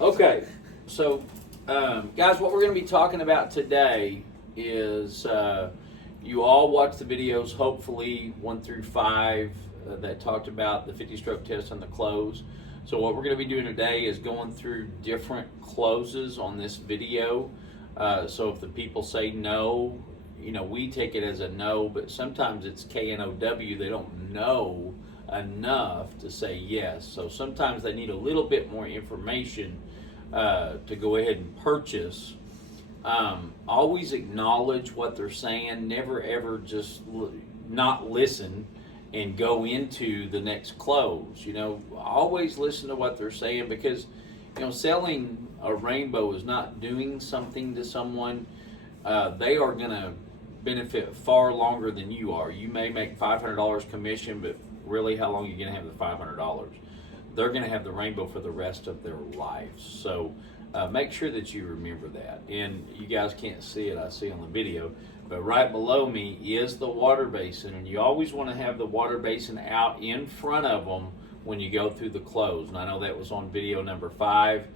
Okay, so guys, what we're going to be talking about today is you all watched the videos, hopefully 1 through 5, that talked about the 50 stroke test and the close. So what we're going to be doing today is going through different closes on this video. So if the people say no, we take it as a no, but sometimes it's KNOW. They don't know enough to say yes. So sometimes they need a little bit more information to go ahead and purchase. Always acknowledge what they're saying. Never ever just not listen and go into the next close. Always listen to what they're saying, because selling a rainbow is not doing something to someone. They are going to benefit far longer than you are. You may make $500 commission, but really, how long are you going to have the $500? They're going to have the rainbow for the rest of their lives. So make sure that you remember that. And you guys can't see it, I see on the video, but right below me is the water basin. And you always want to have the water basin out in front of them when you go through the close. And I know that was on video number 5,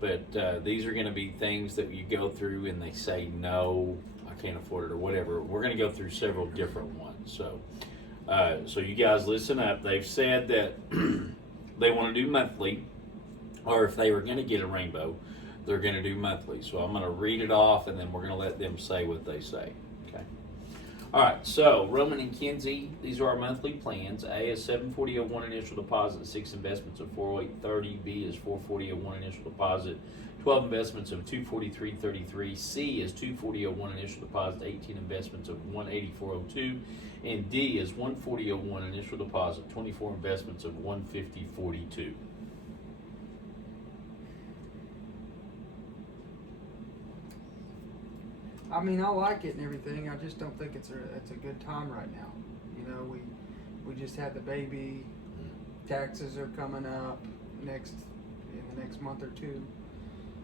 but these are going to be things that you go through and they say, no, I can't afford it, or whatever. We're going to go through several different ones. So you guys listen up. They've said that they want to do monthly, or if they were going to get a rainbow, they're going to do monthly. So I'm going to read it off, and then we're going to let them say what they say. Okay. All right. So Roman and Kinsey, these are our monthly plans. A is $740.01 initial deposit, 6 investments of $408.30. B is $440.01 initial deposit, 12 investments of $243.33. C is $240.01 initial deposit, 18 investments of $184.02. And D is $140.01 initial deposit, 24 investments of $150.42. I mean, I like it and everything. I just don't think it's a good time right now. We just had the baby. Taxes are coming up in the next month or two.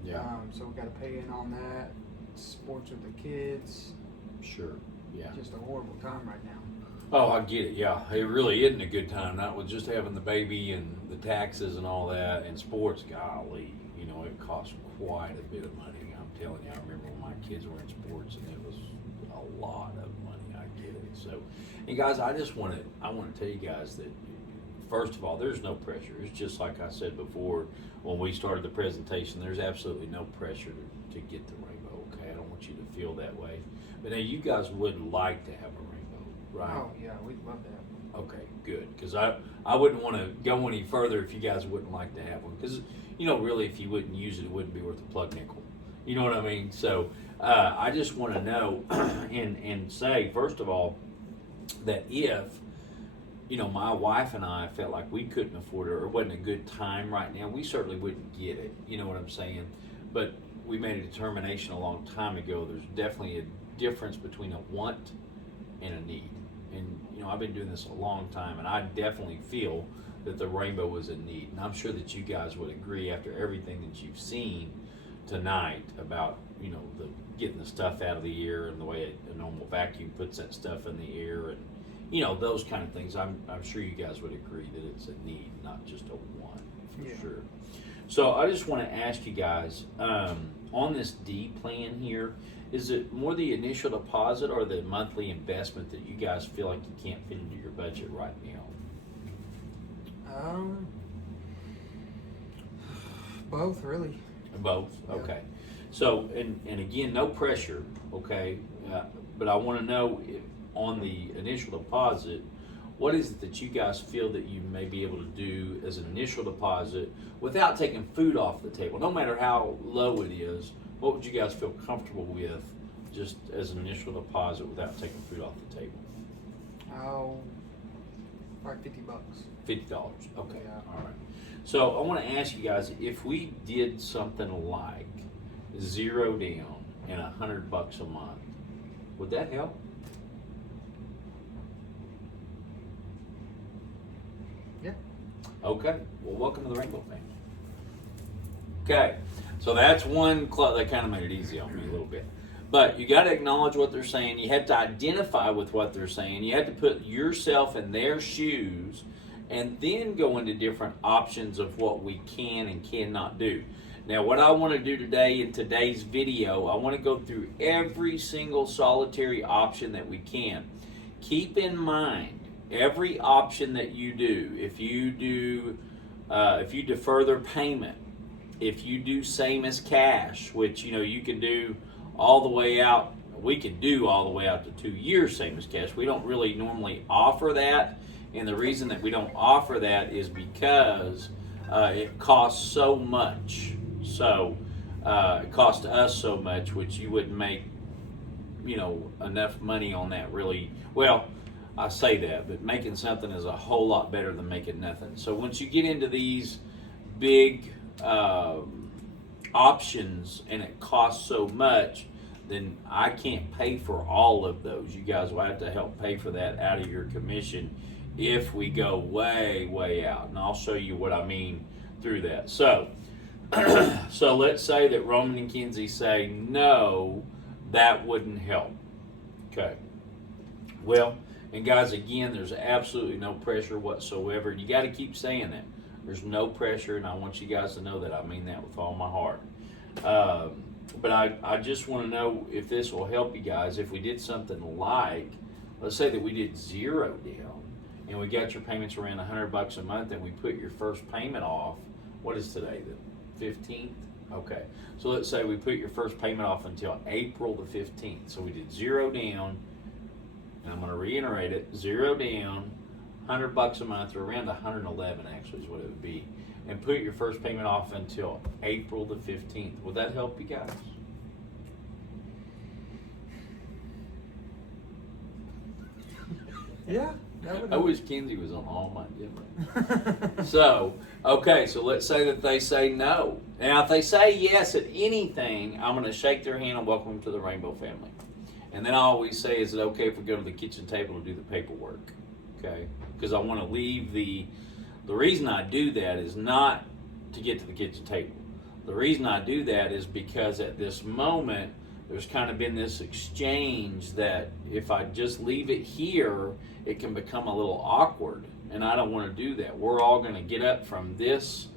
Yeah. So we got to pay in on that. Sports with the kids. Sure. Yeah. Just a horrible time right now. Oh, I get it. Yeah, it really isn't a good time. Not with just having the baby and the taxes and all that, and sports. Golly, it costs quite a bit of money. I'm telling you, I remember when my kids were in sports, and it was a lot of money. I get it. So, and guys, I want to tell you guys that, first of all, there's no pressure. It's just like I said before when we started the presentation. There's absolutely no pressure to get the rainbow. Okay, I don't want you to feel that way. But now you guys would like to have a rainbow, right? Oh yeah, we'd love that. Okay, good. Because I wouldn't want to go any further if you guys wouldn't like to have one. Because really, if you wouldn't use it, it wouldn't be worth a plug nickel. You know what I mean? So I just want to know and say, first of all, that if my wife and I felt like we couldn't afford it, or it wasn't a good time right now, we certainly wouldn't get it. You know what I'm saying? But we made a determination a long time ago. There's definitely a difference between a want and a need. And I've been doing this a long time, and I definitely feel that the rainbow is a need. And I'm sure that you guys would agree after everything that you've seen tonight about the getting the stuff out of the air and the way a normal vacuum puts that stuff in the air, and those kind of things. I'm sure you guys would agree that it's a need, not just a want, for sure. So I just want to ask you guys, on this D plan here, is it more the initial deposit or the monthly investment that you guys feel like you can't fit into your budget right now? Both, really. Both? Yeah. Okay. So, and again, no pressure, okay? But I want to know, on the initial deposit, what is it that you guys feel that you may be able to do as an initial deposit without taking food off the table? No matter how low it is, what would you guys feel comfortable with just as an initial deposit without taking food off the table? Oh, like $50. $50. Okay. Yeah. All right. So I want to ask you guys, if we did something like 0 down and $100 a month, would that help? Yeah. Okay. Well, welcome to the Rainbow family. Okay. So that's one club that kind of made it easy on me a little bit. But you got to acknowledge what they're saying. You have to identify with what they're saying. You have to put yourself in their shoes and then go into different options of what we can and cannot do. Now, what I want to do today in today's video, I want to go through every single solitary option that we can. Keep in mind, every option that you do, if you defer their payment, if you do same as cash, which you can do all the way out, we can do all the way out to 2 years same as cash. We don't really normally offer that, and the reason that we don't offer that is because it costs so much. So it costs us so much, which you wouldn't make enough money on that really. Well, I say that, but making something is a whole lot better than making nothing. So once you get into these big options and it costs so much, then I can't pay for all of those. You guys will have to help pay for that out of your commission if we go way, way out. And I'll show you what I mean through that. So let's say that Roman and Kenzie say, no, that wouldn't help. Okay. Well, and guys, again, there's absolutely no pressure whatsoever. You got to keep saying that. There's no pressure, and I want you guys to know that. I mean that with all my heart. But I just want to know if this will help you guys. If we did something like, let's say that we did 0 down, and we got your payments around $100 a month, and we put your first payment off. What is today? The 15th? Okay. So let's say we put your first payment off until April the 15th. So we did 0 down, and I'm going to reiterate it, 0 down, $100 a month, or around 111 actually is what it would be, and put your first payment off until April the 15th. Would that help you guys? Yeah, that would I wish Kenzie was on all my different. So let's say that they say no. Now, if they say yes at anything, I'm going to shake their hand and welcome them to the Rainbow family. And then I always say, is it okay if we go to the kitchen table to do the paperwork? Okay? Because I want to leave the reason I do that is not to get to the kitchen table. The reason I do that is because at this moment, there's kind of been this exchange that if I just leave it here, it can become a little awkward. And I don't want to do that. We're all going to get up from this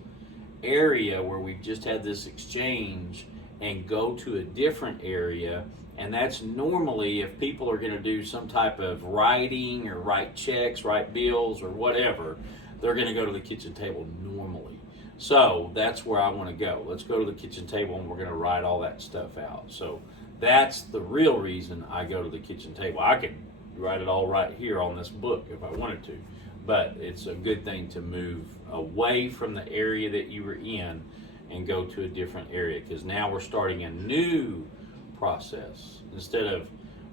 area where we've just had this exchange and go to a different area. And that's normally if people are going to do some type of writing or write checks, write bills or whatever, they're going to go to the kitchen table normally. So that's where I want to go. Let's go to the kitchen table and we're going to write all that stuff out. So that's the real reason I go to the kitchen table. I could write it all right here on this book if I wanted to, but it's a good thing to move away from the area that you were in and go to a different area, because now we're starting a new process. Instead of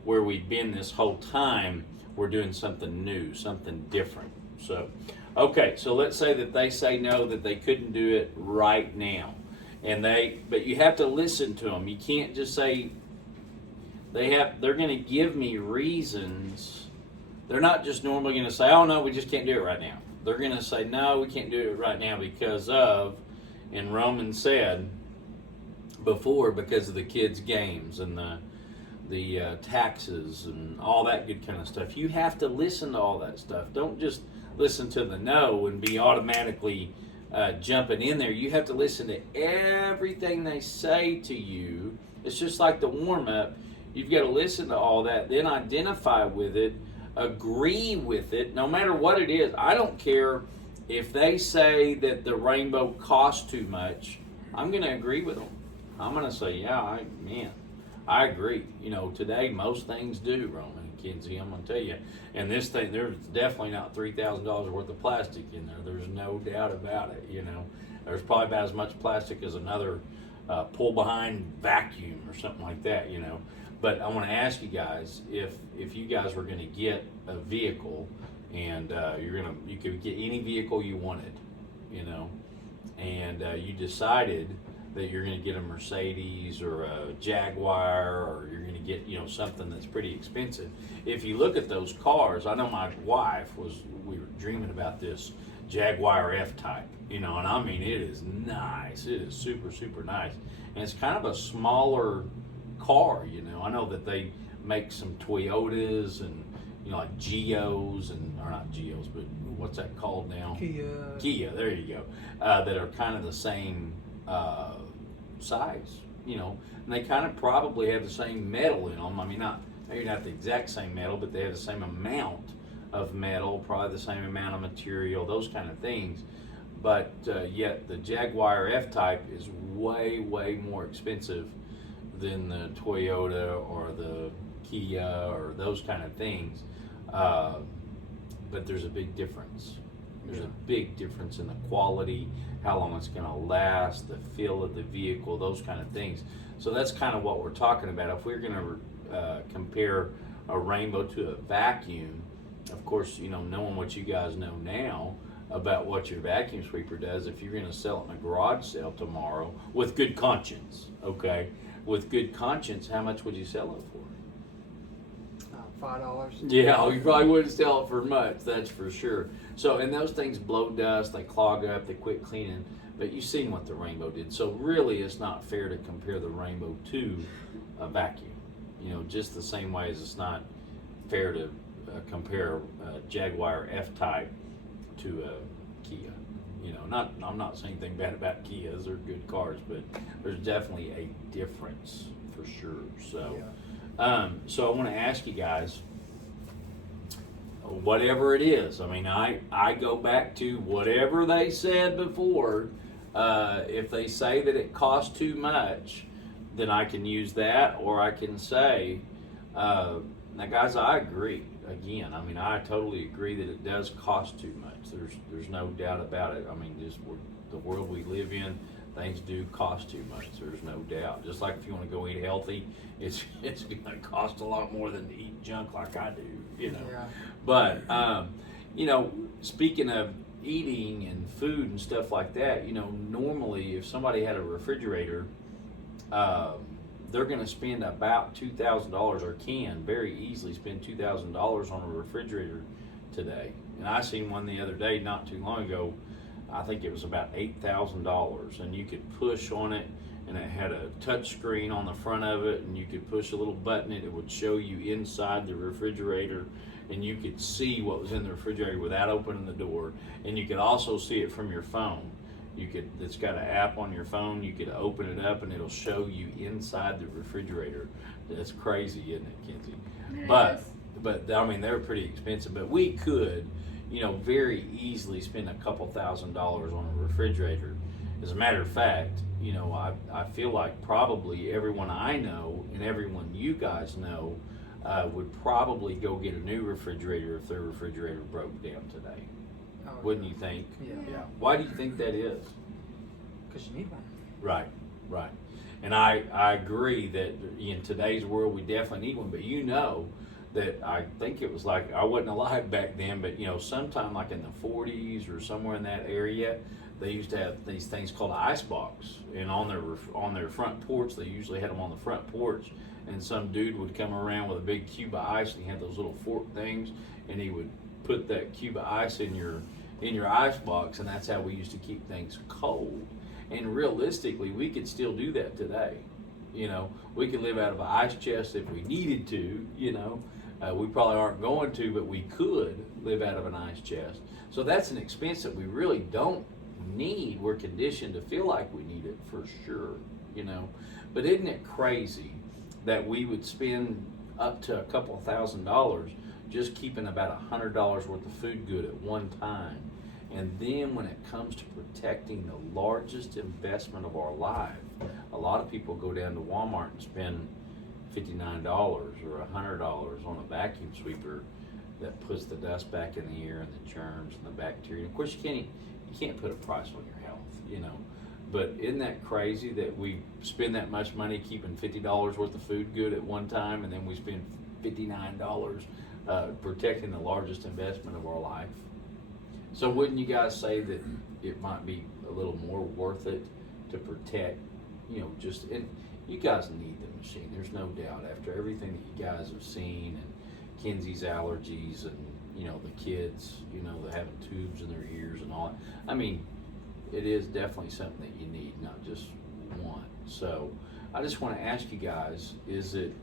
where we've been this whole time, we're doing something new, something different. So, okay, so let's say that they say no, that they couldn't do it right now. But you have to listen to them. You can't just say, they're going to give me reasons. They're not just normally going to say, oh no, we just can't do it right now. They're going to say, no, we can't do it right now because of, and Roman said before, because of the kids' games and the taxes and all that good kind of stuff. You have to listen to all that stuff. Don't just listen to the no and be automatically jumping in there. You have to listen to everything they say to you. It's just like the warm-up. You've got to listen to all that, then identify with it, agree with it, no matter what it is. I don't care if they say that the rainbow costs too much. I'm going to agree with them. I'm going to say, yeah, I agree. Today most things do, Roman and Kenzie, I'm going to tell you. And this thing, there's definitely not $3,000 worth of plastic in there. There's no doubt about it, There's probably about as much plastic as another pull-behind vacuum or something like that, But I want to ask you guys, if you guys were going to get a vehicle and you could get any vehicle you wanted, and you decided that you're going to get a Mercedes or a Jaguar, or you're going to get something that's pretty expensive. If you look at those cars, I know my wife we were dreaming about this Jaguar F-Type, and I mean it is nice. It is super, super nice, and it's kind of a smaller car. I know that they make some Toyotas and like Geos, or not Geos, but what's that called now? Kia. There you go. That are kind of the same size, you know, and they kind of probably have the same metal in them. I mean, maybe not the exact same metal, but they have the same amount of metal, probably the same amount of material, those kind of things. But yet the Jaguar F-Type is way, way more expensive than the Toyota or the Kia or those kind of things. But there's a big difference. There's a big difference in the quality, how long it's going to last, the feel of the vehicle, those kind of things. So that's kind of what we're talking about. If we're going to compare a Rainbow to a vacuum, of course, you know, knowing what you guys know now about what your vacuum sweeper does, if you're going to sell it in a garage sale tomorrow with good conscience, okay, with good conscience, how much would you sell it for? $5. Yeah, you probably wouldn't sell it for much, that's for sure. So, and those things blow dust, they clog up, they quit cleaning, but you've seen what the Rainbow did. So really, it's not fair to compare the Rainbow to a vacuum. You know, just the same way as it's not fair to compare a Jaguar F-Type to a Kia. You know, I'm not saying anything bad about Kias, they're good cars, but there's definitely a difference for sure. So. Yeah. So I want to ask you guys, whatever it is, I mean, I go back to whatever they said before. If they say that it costs too much, then I can use that, or I can say, now guys, I agree. Again, I mean, I totally agree that it does cost too much. There's no doubt about it. I mean, just the world we live in, things do cost too much. There's no doubt. Just like if you want to go eat healthy, it's going to cost a lot more than to eat junk like I do, you know. Yeah. But you know, speaking of eating and food and stuff like that, you know, normally if somebody had a refrigerator, they're going to spend about $2,000 or can very easily spend $2,000 on a refrigerator today. And I seen one the other day not too long ago. I think it was about $8,000, and you could push on it, and it had a touch screen on the front of it, and you could push a little button and it would show you inside the refrigerator, and you could see what was in the refrigerator without opening the door, and you could also see it from your phone. It's got an app on your phone, you could open it up and it'll show you inside the refrigerator. That's crazy, isn't it, Kenzie? But I mean, they're pretty expensive, but we could, you know, very easily spend a couple $1,000s on a refrigerator. As a matter of fact, you know, I feel like probably everyone I know and everyone you guys know would probably go get a new refrigerator if their refrigerator broke down today. Oh, Wouldn't you think? Yeah. Why do you think that is? Because you need one. Right. And I agree that in today's world we definitely need one, but you know that I think it was like, I wasn't alive back then, but you know, sometime like in the 40s or somewhere in that area, they used to have these things called an ice box, and on their front porch, they usually had them on the front porch, and some dude would come around with a big cube of ice, and he had those little fork things, and he would put that cube of ice in your ice box, and that's how we used to keep things cold. And realistically, we could still do that today. You know, we could live out of an ice chest if we needed to, you know. We probably aren't going to, but we could live out of an ice chest. So that's an expense that we really don't need. We're conditioned to feel like we need it for sure, you know. But isn't it crazy that we would spend up to a couple $1,000s just keeping about $100 worth of food good at one time? And then when it comes to protecting the largest investment of our life, a lot of people go down to Walmart and spend $59 or $100 on a vacuum sweeper that puts the dust back in the air and the germs and the bacteria. Of course, you can't put a price on your health, you know. But isn't that crazy that we spend that much money keeping $50 worth of food good at one time, and then we spend $59 protecting the largest investment of our life? So wouldn't you guys say that it might be a little more worth it to protect, you know, just, and you guys need the machine, there's no doubt, after everything that you guys have seen, and Kenzie's allergies, and, you know, the kids, you know, they're having tubes in their ears and all that. I mean, it is definitely something that you need, not just one. So I just want to ask you guys, is it,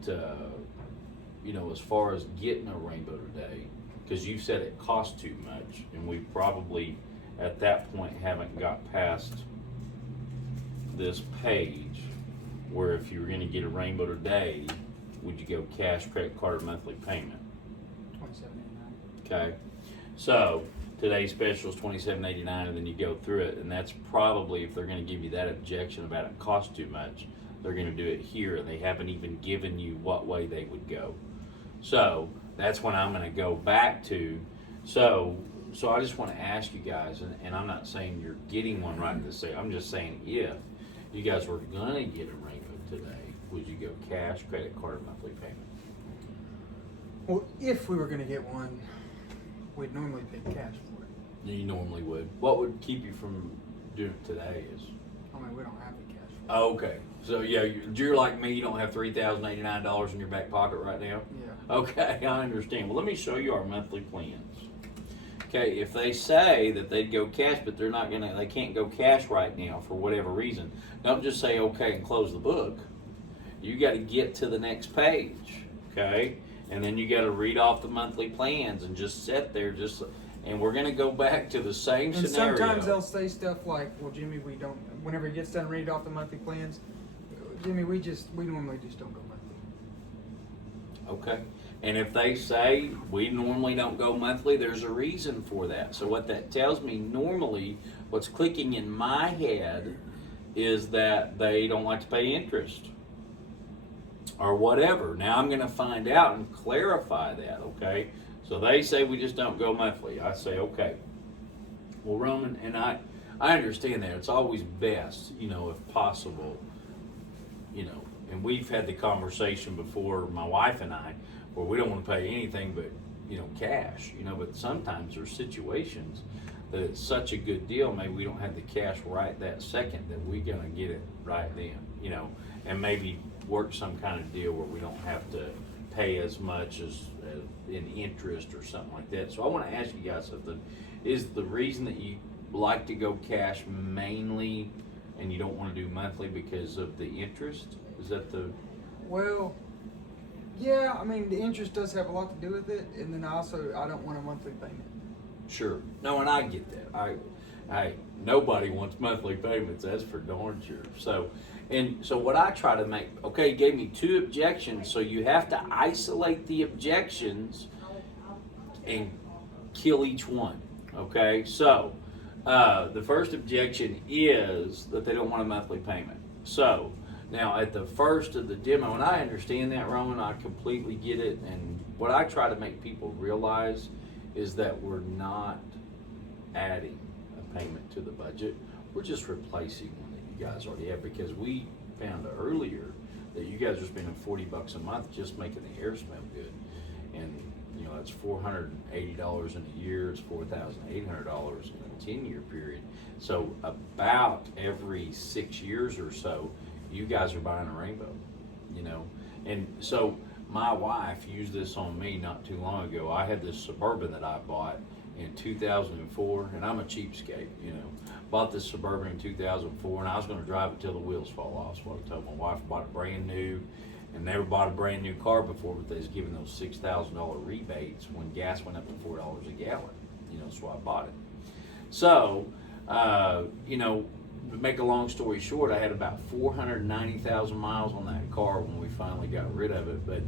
you know, as far as getting a Rainbow today, because you said it cost too much, and we probably at that point haven't got past this page where if you were going to get a Rainbow today, would you go cash, credit card, or monthly payment? $27.89. Okay, so today's special is $27.89, and then you go through it, and that's probably, if they're going to give you that objection about it cost too much, they're going to do it here, and they haven't even given you what way they would go. So that's when I'm going to go back to. So I just want to ask you guys, and I'm not saying you're getting one right this second. I'm just saying if you guys were going to get a Rainbow today, would you go cash, credit card, or monthly payment? Well, if we were going to get one, we'd normally pay cash for it. You normally would. What would keep you from doing it today is? I mean, we don't have the cash for it. Oh, okay. So yeah, you're like me. You don't have $3,089 in your back pocket right now. Yeah. Okay, I understand. Well, let me show you our monthly plans. Okay, if they say that they'd go cash, but they can't go cash right now for whatever reason, don't just say okay and close the book. You got to get to the next page, okay? And then you got to read off the monthly plans and just sit there, and we're going to go back to the same And scenario. sometimes they'll say stuff like, well, Jimmy, we don't, whenever he gets done reading off the monthly plans, Jimmy, we normally just don't go monthly. Okay. And if they say we normally don't go monthly, there's a reason for that. So what that tells me, normally what's clicking in my head is that they don't like to pay interest or whatever. Now I'm going to find out and clarify that, okay? So they say we just don't go monthly. I say, okay. Well, Roman, and I understand that. It's always best, if possible, and we've had the conversation before, my wife and I, where we don't want to pay anything but, cash, but sometimes there's situations that it's such a good deal, maybe we don't have the cash right that second, that we're going to get it right then, and maybe work some kind of deal where we don't have to pay as much as in interest or something like that. So I want to ask you guys something. Is the reason that you like to go cash mainly and you don't want to do monthly because of the interest? Is that the... Well, yeah, I mean, the interest does have a lot to do with it, and then I don't want a monthly payment. Sure. No, and I get that. Nobody wants monthly payments, that's for darn sure. So what I try to make, okay, gave me 2 objections, so you have to isolate the objections and kill each one, okay? So, the first objection is that they don't want a monthly payment. So, now at the first of the demo, and I understand that, Roman, I completely get it, and what I try to make people realize is that we're not adding a payment to the budget, we're just replacing one that you guys already have, because we found earlier that you guys are spending $40 a month just making the air smell good, and that's $480 in a year. It's $4,800 in a 10-year period. So about every 6 years or so, you guys are buying a Rainbow, and so my wife used this on me not too long ago. I had this Suburban that I bought in 2004, and I'm a cheapskate, Bought this Suburban in 2004, and I was going to drive it till the wheels fall off. So I told my wife, bought it brand new, and never bought a brand new car before, but they was giving those $6,000 rebates when gas went up to $4 a gallon, so I bought it. So, to make a long story short, I had about 490,000 miles on that car when we finally got rid of it, but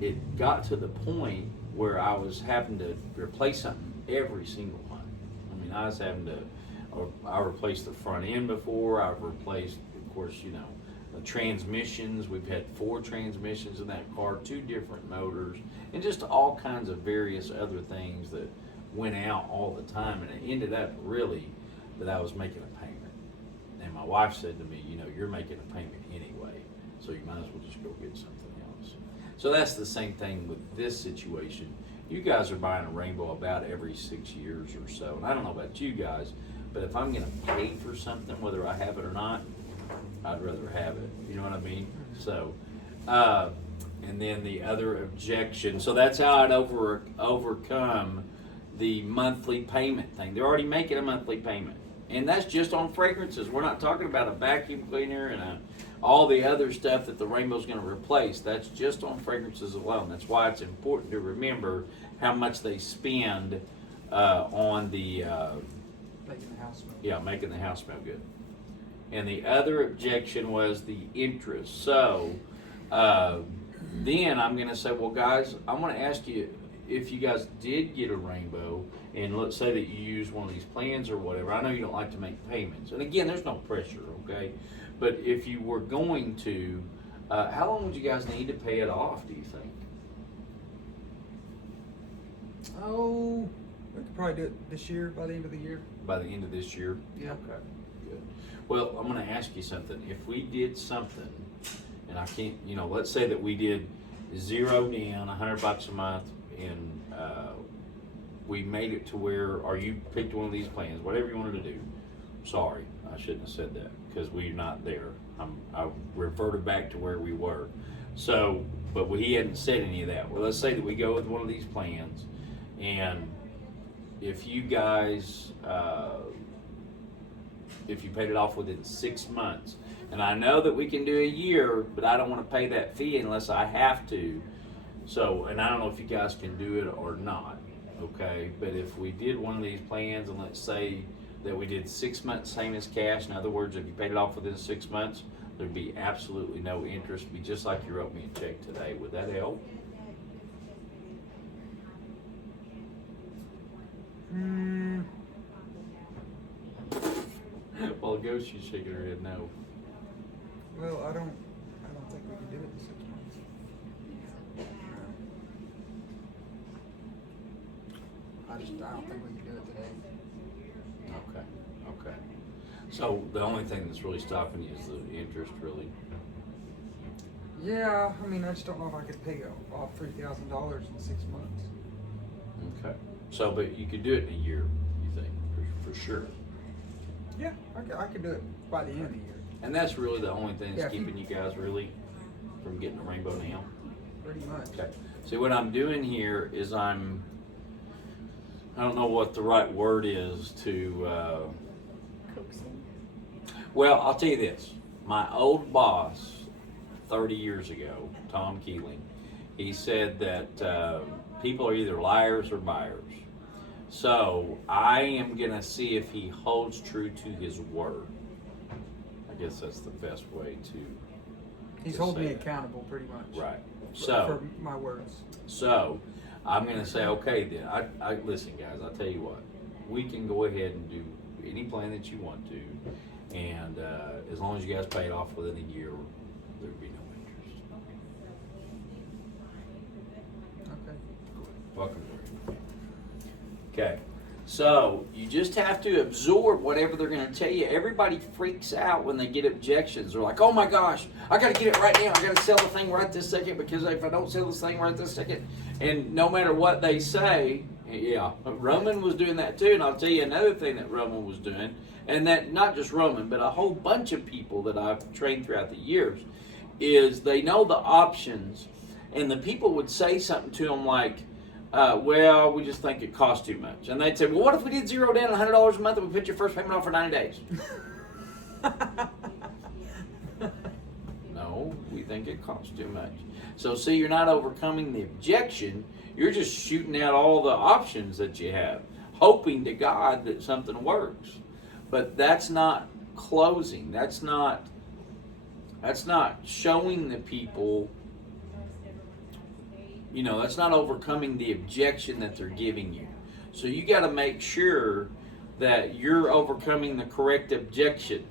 it got to the point where I was having to replace something every single month. I mean, I was having to, I replaced the front end before, I've replaced, of course, the transmissions. We've had 4 transmissions in that car, 2 different motors, and just all kinds of various other things that went out all the time, and it ended up really that I was making a payment. And my wife said to me, you're making a payment anyway, so you might as well just go get something else. So that's the same thing with this situation. You guys are buying a Rainbow about every 6 years or so, and I don't know about you guys, but if I'm going to pay for something, whether I have it or not, I'd rather have it. You know what I mean? So, and then the other objection. So that's how I'd overcome the monthly payment thing. They're already making a monthly payment, and that's just on fragrances. We're not talking about a vacuum cleaner and all the other stuff that the Rainbow's going to replace. That's just on fragrances alone. That's why it's important to remember how much they spend on the Making the house smell. yeah, making the house smell good. And the other objection was the interest. So then I'm going to say, well, guys, I'm going to ask you if you guys did get a rainbow, and let's say that you use one of these plans or whatever. I know you don't like to make payments, and again, there's no pressure, okay? But if you were going to, how long would you guys need to pay it off, do you think? Oh, we could probably do it this year, by the end of the year. By the end of this year? Yeah. Okay, good. Well, I'm going to ask you something. If we did something, and I can't, let's say that we did $0 down, $100 a month, and we made it to where, or you picked one of these plans, whatever you wanted to do. Sorry, I shouldn't have said that because we're not there. I reverted back to where we were. So, but he hadn't said any of that. Well, let's say that we go with one of these plans, and if you guys, if you paid it off within 6 months, and I know that we can do a year, but I don't want to pay that fee unless I have to. So, and I don't know if you guys can do it or not, okay? But if we did one of these plans, and let's say that we did 6 months same as cash, in other words, if you paid it off within 6 months, there'd be absolutely no interest. It'd be just like you wrote me a check today. Would that help? Well, Ghost, she's shaking her head no. Well, I don't think we can do it in 6 months. I don't think we can do it today. Okay. So the only thing that's really stopping you is the interest, really? Yeah, I mean, I just don't know if I could pay off $3,000 in 6 months. Okay. So, but you could do it in a year, you think, for sure? Yeah, I could do it by the end of the year. And that's really the only thing that's Yeah, keeping you guys really from getting a rainbow now? Pretty much. Okay. See, what I'm doing here is I don't know what the right word is to, Coaxing. well, I'll tell you this. My old boss, 30 years ago, Tom Keeling, he said that people are either liars or buyers. So I am going to see if he holds true to his word. I guess that's the best way to. He's to holding say me that. accountable pretty much. Right. For So my words. So I'm going to say, okay, then. I listen, guys. I'll tell you what. We can go ahead and do any plan that you want to, and as long as you guys pay it off within a year, there'd be no interest. Okay. Welcome, Lori. Okay. So you just have to absorb whatever they're going to tell you. Everybody freaks out when they get objections. They're like, "Oh my gosh, I got to get it right now. I got to sell the thing right this second because if I don't sell this thing right this second," and no matter what they say, yeah, Roman was doing that too. And I'll tell you another thing that Roman was doing, and that not just Roman, but a whole bunch of people that I've trained throughout the years, is they know the options, and the people would say something to them like, well, we just think it costs too much. And they'd say, well, what if we did $0 down $100 a month and we put your first payment off for 90 days? No, we think it costs too much. So see, you're not overcoming the objection. You're just shooting out all the options that you have, hoping to God that something works. But that's not closing. That's not showing the people. That's not overcoming the objection that they're giving you. So you got to make sure that you're overcoming the correct objection.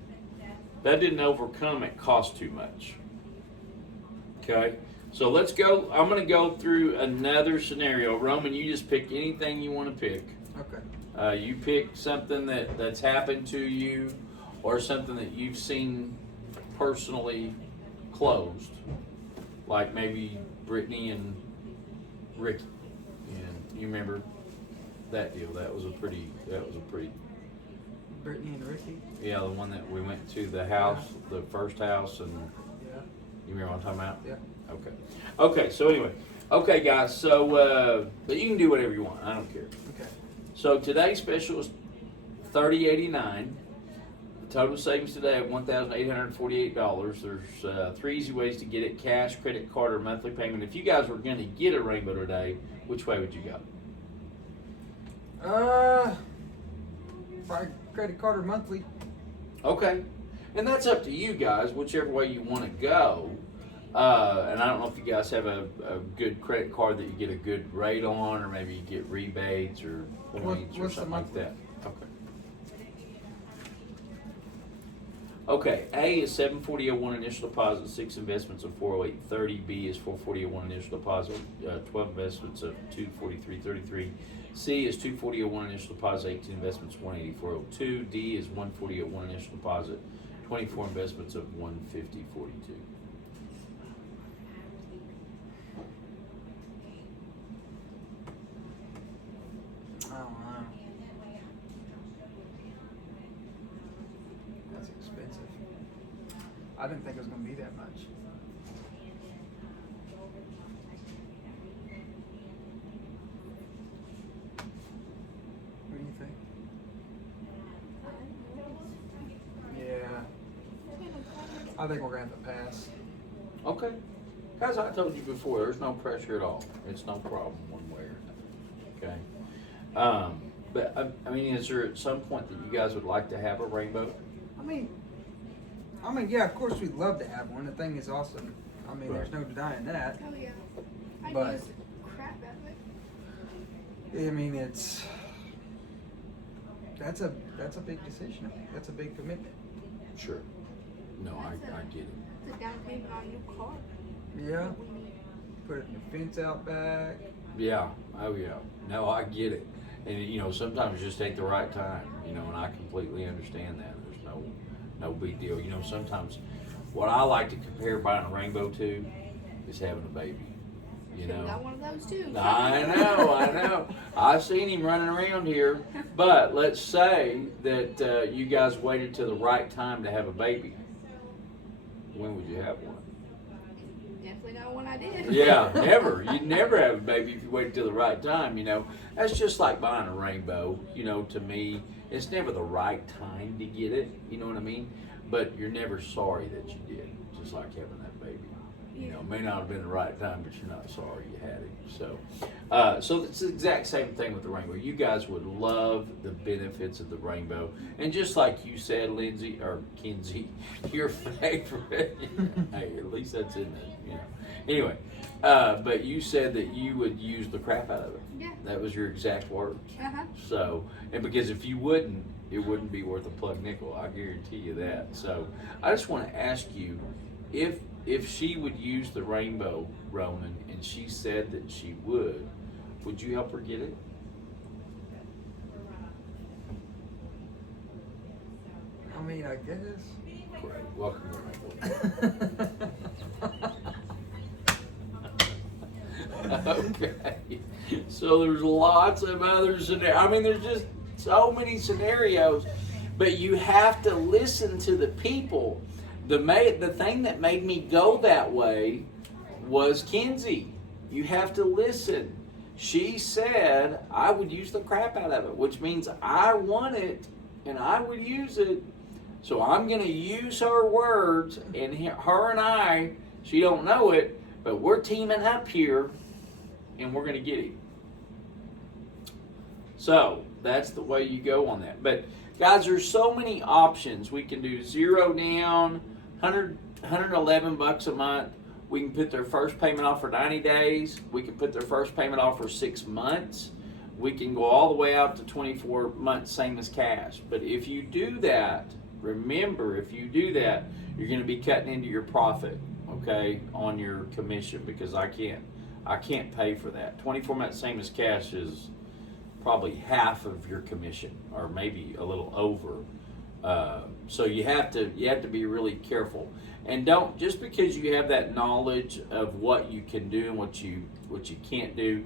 That didn't overcome it, cost too much. Okay? So let's go. I'm going to go through another scenario. Roman, you just pick anything you want to pick. Okay. You pick something that's happened to you or something that you've seen personally closed. Like maybe Brittany and Ricky, and you remember that deal? That was a pretty. Brittany and Ricky. Yeah, the one that we went to the house, the first house, and Yeah. you remember what I'm talking about? Yeah. Okay. Okay. So anyway, okay, guys. So, but you can do whatever you want. I don't care. Okay. So today's special is $30.89. The total savings today of $1,848. There's 3 easy ways to get it: cash, credit card, or monthly payment. If you guys were going to get a rainbow today, which way would you go? Probably credit card or monthly. Okay. And that's up to you guys, whichever way you want to go. And I don't know if you guys have a good credit card that you get a good rate on, or maybe you get rebates or points or What's the something like monthly? that. Okay. Okay, A is 740.01 initial deposit, 6 investments of 408.30. B is 440.01 initial deposit, 12 investments of 243.33. C is 240.01 initial deposit, 18 investments, 184.02. D is 140.01 initial deposit, 24 investments of 150.42. I don't know. That's expensive. I didn't think it was going to be that much. What do you think? Yeah. I think we're going to have to pass. Okay. Guys, I told you before, there's no pressure at all. It's no problem one way or another. Okay? But, I mean, is there at some point that you guys would like to have a rainbow? I mean, yeah, of course we'd love to have one. The thing is awesome. I mean, there's no denying that. Oh yeah. I But- use crap out of it. I mean, that's a big decision. That's a big commitment. Sure. No, I get it. It's a down payment on a new car. Yeah. We need. Put the fence out back. Yeah. Oh, yeah. No, I get it. And, you know, sometimes it just ain't the right time, you know, and I completely understand that. There's no big deal. You know, sometimes what I like to compare buying a rainbow to is having a baby, you Should've know. got one of those too. I know. I've seen him running around here. But let's say that you guys waited to the right time to have a baby. When would you have one? Definitely not one I did. Yeah, never. You'd never have a baby if you waited till the right time, you know. That's just like buying a rainbow, you know, to me. It's never the right time to get it, you know what I mean? But you're never sorry that you did, just like having that baby. You know, it may not have been the right time, but you're not sorry you had it. So it's the exact same thing with the rainbow. You guys would love the benefits of the rainbow. And just like you said, Lindsay, or Kinsey, your favorite, hey, at least that's in there, you know. Anyway, but you said that you would use the crap out of it. Yeah. That was your exact words. Uh-huh. So, and because if you wouldn't, it wouldn't be worth a plug nickel. I guarantee you that. So, I just want to ask you, if she would use the rainbow, Roman, and she said that she would you help her get it? I mean, I guess. Great. Welcome to Rainbow. Okay. So there's lots of other scenarios. I mean, there's just so many scenarios, but you have to listen to the people. The thing that made me go that way was Kinsey. You have to listen. She said I would use the crap out of it, which means I want it and I would use it. So I'm going to use her words, and her and I, she don't know it, but we're teaming up here and we're going to get it. So that's the way you go on that. But guys, there's so many options. We can do 0 down, 111 bucks a month. We can put their first payment off for 90 days. We can put their first payment off for 6 months. We can go all the way out to 24 months, same as cash. But if you do that, remember, if you do that, you're going to be cutting into your profit, okay, on your commission, because I can't pay for that. 24 months, same as cash, is probably half of your commission, or maybe a little over. So you have to be really careful, and don't, just because you have that knowledge of what you can do and what you can't do,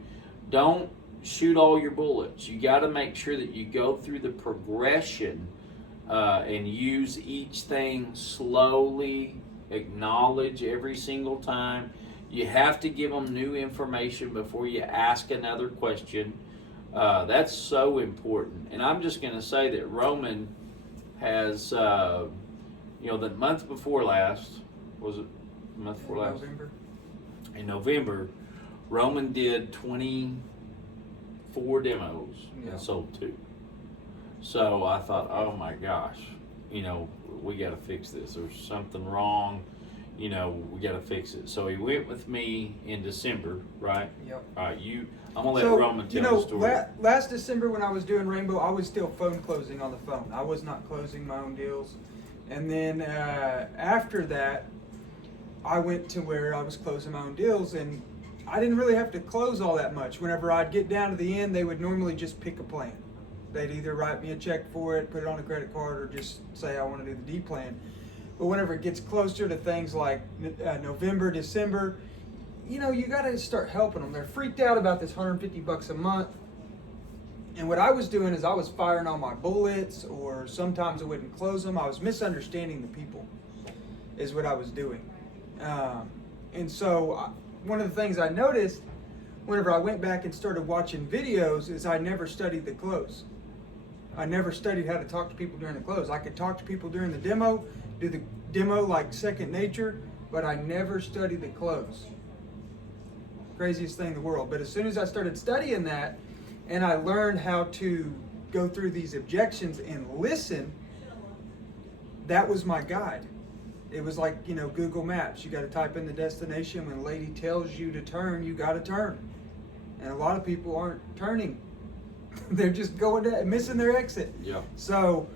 don't shoot all your bullets. You got to make sure that you go through the progression and use each thing slowly. Acknowledge every single time. You have to give them new information before you ask another question. That's so important. And I'm just going to say that Roman has, the month before last, was it the month before last? November. In November, Roman did 4 demos Yeah. and sold 2. So I thought, oh my gosh, we got to fix this. There's something wrong. We got to fix it. So he went with me in December, right? Yep. All right, I'm gonna let Roman tell the story. Last December when I was doing Rainbow, I was still phone closing on the phone. I was not closing my own deals. And then after that, I went to where I was closing my own deals, and I didn't really have to close all that much. Whenever I'd get down to the end, they would normally just pick a plan. They'd either write me a check for it, put it on a credit card, or just say I want to do the D plan. But whenever it gets closer to things like November, December, you got to start helping them. They're freaked out about this $150 a month. And what I was doing is I was firing all my bullets, or sometimes I wouldn't close them. I was misunderstanding the people, is what I was doing. And so one of the things I noticed whenever I went back and started watching videos is I never studied the close. I never studied how to talk to people during the close. I could talk to people during the demo, do the demo like second nature, but I never studied the close. Craziest thing in the world. But as soon as I started studying that, and I learned how to go through these objections and listen, that was my guide. It was like, Google Maps. You got to type in the destination. When a lady tells you to turn, you got to turn. And a lot of people aren't turning. They're just going to, missing their exit. Yeah. So,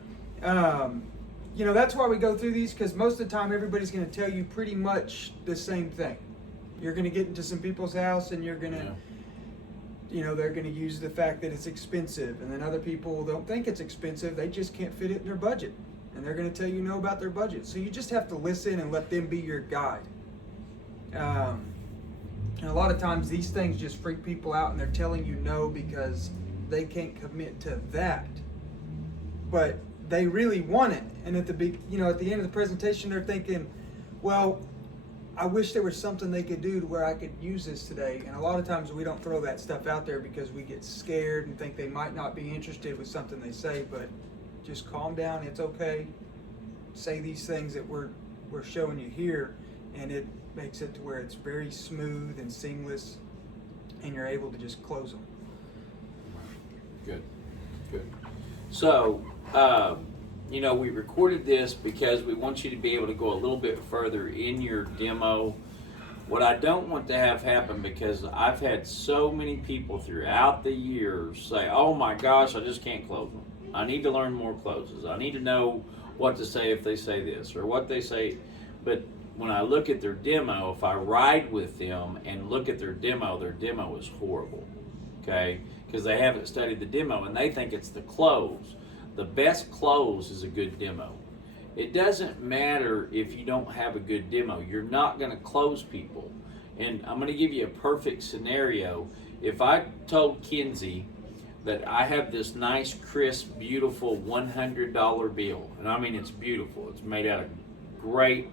that's why we go through these, because most of the time everybody's going to tell you pretty much the same thing. You're going to get into some people's house and you're going to, they're going to use the fact that it's expensive. And then other people don't think it's expensive. They just can't fit it in their budget. And they're going to tell you no about their budget. So you just have to listen and let them be your guide. And a lot of times these things just freak people out, and they're telling you no because they can't commit to that. But they really want it. And at the at the end of the presentation, they're thinking, well, I wish there was something they could do to where I could use this today. And a lot of times we don't throw that stuff out there because we get scared and think they might not be interested with something they say. But just calm down. It's okay. Say these things that we're showing you here, and it makes it to where it's very smooth and seamless, and you're able to just close them. Good. So, we recorded this because we want you to be able to go a little bit further in your demo. What I don't want to have happen, because I've had so many people throughout the years say, oh my gosh, I just can't close them. I need to learn more closes. I need to know what to say if they say this or what they say. But when I look at their demo, if I ride with them and look at their demo is horrible, okay? Because they haven't studied the demo and they think it's the close. The best close is a good demo. It doesn't matter if you don't have a good demo. You're not going to close people. And I'm going to give you a perfect scenario. If I told Kinsey that I have this nice, crisp, beautiful $100 bill, and I mean it's beautiful. It's made out of great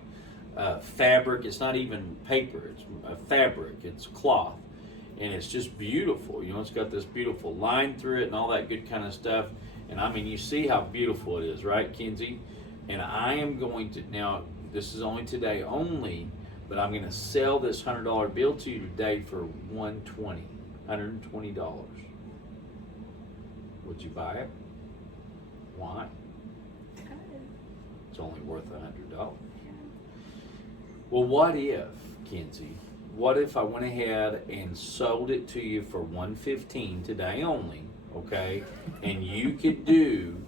fabric. It's not even paper. It's a fabric. It's cloth. And it's just beautiful. It's got this beautiful line through it and all that good kind of stuff. And I mean, you see how beautiful it is, right, Kinsey? And I am going to, now, this is only today only, but I'm going to sell this $100 bill to you today for $120. Would you buy it? Why? It's only worth $100. Well, what if, Kinsey, what if I went ahead and sold it to you for $115 today only, okay? And you could do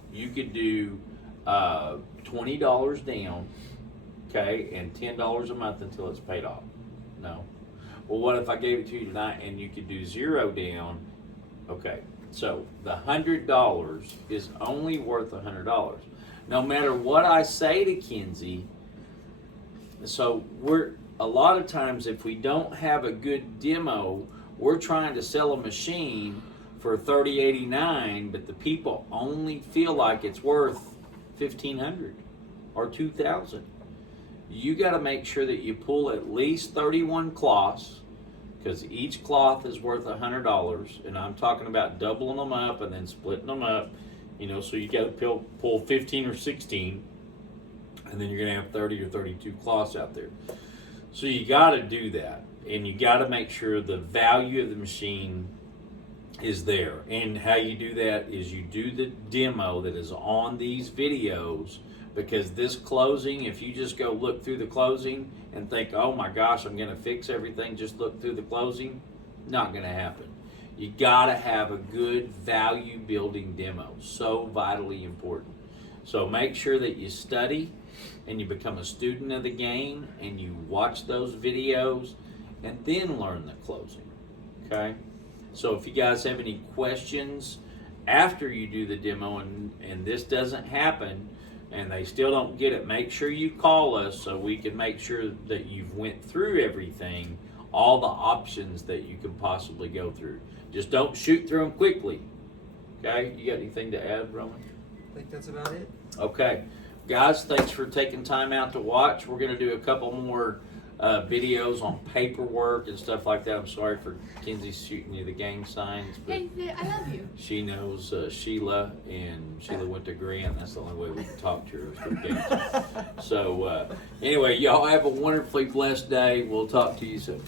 $20 down, okay, and $10 a month until it's paid off? No. Well, what if I gave it to you tonight and you could do $0 down? Okay, so the $100 is only worth $100. No matter what I say to Kinsey, so a lot of times if we don't have a good demo, we're trying to sell a machine for $30.89, but the people only feel like it's worth $1,500 or $2,000. You got to make sure that you pull at least 31 cloths, because each cloth is worth $100, and I'm talking about doubling them up and then splitting them up. So you got to pull 15 or 16, and then you're going to have 30 or 32 cloths out there. So you got to do that, and you got to make sure the value of the machine is there. And how you do that is you do the demo that is on these videos, because this closing, if you just go look through the closing and think, oh my gosh, I'm going to fix everything, just look through the closing, not going to happen. You got to have a good value building demo. So vitally important. So make sure that you study and you become a student of the game and you watch those videos and then learn the closing. Okay? So if you guys have any questions after you do the demo and this doesn't happen and they still don't get it, make sure you call us so we can make sure that you've went through everything, all the options that you can possibly go through. Just don't shoot through them quickly. Okay? You got anything to add, Roman? I think that's about it. Okay. Guys, thanks for taking time out to watch. We're going to do a couple more videos on paperwork and stuff like that. I'm sorry for Kenzie shooting you the gang signs, but Hey, I love you. she knows Sheila, and Sheila went to Grant. That's the only way we can talk to her is through dancing. So anyway, y'all have a wonderfully blessed day. We'll talk to you soon.